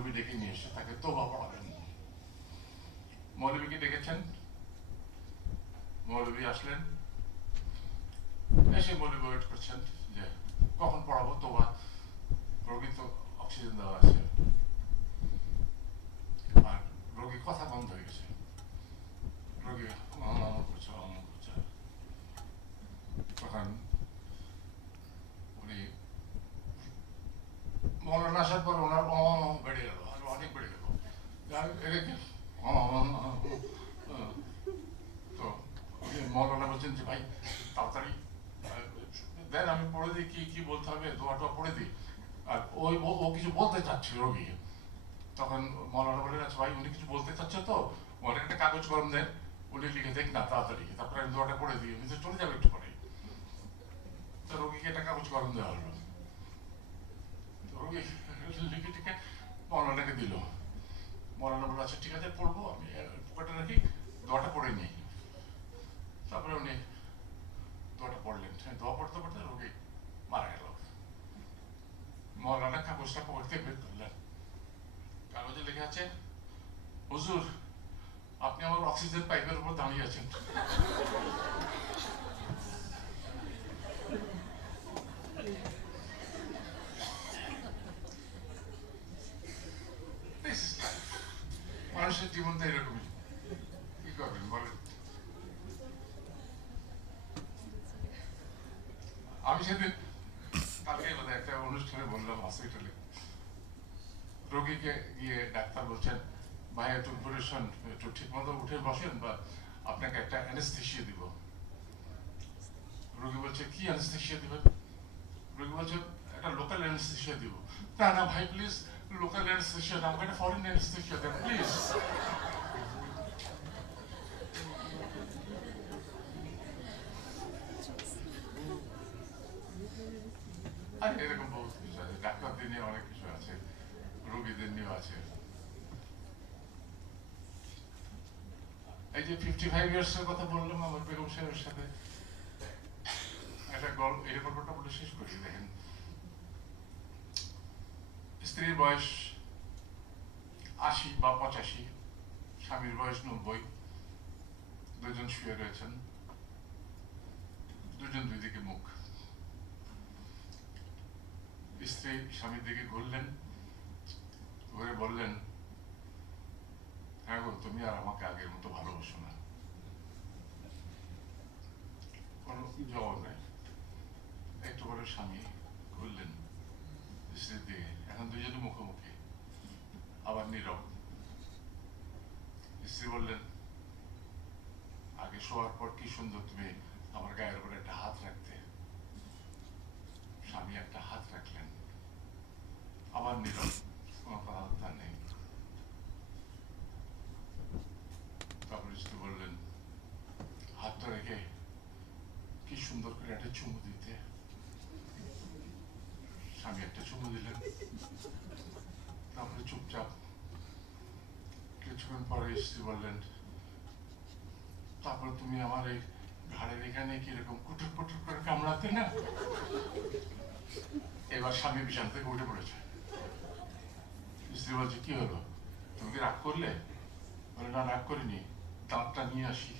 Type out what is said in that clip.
মৌলবী ডেকে নিয়ে এসে তাকে তোবা পড়াবেন। মৌলবীকে ডেকেছেন, মৌলবী আসলেন, এসে মৌলবী ওয়েট করছেন যে কখন পড়াবো তোবা, রোগী তো অক্সিজেন দেওয়া আছে, আর রোগী কথা বন্ধ হয়ে গেছে, রোগী করছে করছে। তখন উনি মৌলানা আসার পর ওনার বেড়ে গেল, আর অনেক বেড়ে গেল। তো মৌলানা বলছেন যে ভাই তাড়াতাড়ি দেন, আমি পড়ে দিই, কি কি বলতে হবে দোয়াটা পড়ে দিই। আর ও কিছু বলতে চাচ্ছিল রোগী। তখন মৌলানা বললেন আচ্ছা ভাই উনি কিছু বলতে চাচ্ছে তো ওনার একটা কাগজ কলম দেন, উনি লিখে দেখ না তাড়াতাড়ি, তারপরে আমি দোয়াটা পড়ে দিই, উনি তো চলে যাবে একটু পরে। তো রোগীকে একটা কাগজ কলম দেওয়া হলো, রোগী লিখে টিকে মৌলানাকে দিল। মৌলানা বললো আচ্ছা ঠিক আছে পড়বো, আমি পকেটে রাখি, দোয়াটা পড়ে নিই। তারপরে উনি দোয়াটা পড়লেন, দোয়া পড়তে পড়তে রোগী মারা গেল। মৌলানা কাগজটা পকেট থেকে বের করলেন, কাগজে লেখা আছে হুজুর আপনি আমার অক্সিজেন পাইপের উপর দাঁড়িয়ে আছেন। মানুষের জীবন তো এরকমই, কি করবেন বলেন। আমি সেদিন কালকে বোধহয় একটা অনুষ্ঠানে বললাম হসপিটালে, রোগীকে গিয়ে ডাক্তার বলছেন ভাই একটু পরিবেশন একটু ঠিক মতো উঠে বসেন বা আপনাকে একটা অ্যানেস্থেসিয়া দিব। রোগী বলছে কি অ্যানেস্থেসিয়া দিবেন? রোগী বলছে একটা লোকাল অ্যানেস্থেসিয়া দিব। না না ভাই প্লিজ লোকাল অ্যানেস্থেসিয়া না, আমাকে একটা ফরেন অ্যানেস্থেসিয়া দেন প্লিজ। আর এরকম বহুত কিছু আছে, ডাক্তারদের নিয়ে অনেক কিছু আছে, রোগীদের নিয়েও আছে। এই যে 55 ইয়ার্স এর কথা বললাম আমার বেগম সাহেবের সাথে একটা গল্প, এই গল্পটা বলে শেষ করি। দেখেন স্ত্রীর বয়স 80 বা 85, স্বামীর বয়স 90, দুজন শুয়ে রয়েছেন, দুজন দুই দিকে মুখ। স্ত্রী স্বামীর দিকে ঘুরলেন, ঘুরে বললেন হ্যাঁ গো তুমি আর আমাকে আগের মতো ভালোবাসো না। কোনো জবাব নাই। একটু করে স্বামী ঘুরলেন স্ত্রীর দিকে, এখন দুজনে মুখোমুখি, আবার নীরব। স্ত্রী বললেন আগে শোয়ার পর কি সুন্দর তুমি আমার গায়ের উপরে একটা হাত রাখতে। স্বামী একটা হাত রাখলেন, আবার নীরব, কোনো কথা নেই। তারপরে স্ত্রী বললেন হাতটা রেখে কি সুন্দর করে একটা চুমু দিতে। স্বামী একটা চুমু দিলেন, তারপরে চুপচাপ। কিছুক্ষণ পরে স্ত্রী বললেন তারপরে তুমি আমার এই ঘাড়ের এখানে কিরকম কুটুর কুটুর করে কামড়াতে না। এবার স্বামী বিছান থেকে উঠে পড়েছে। স্ত্রী বলছে কি হলো, তুমি কি রাগ করলে? বলে না রাগ করিনি, দাঁতটা নিয়ে আসি।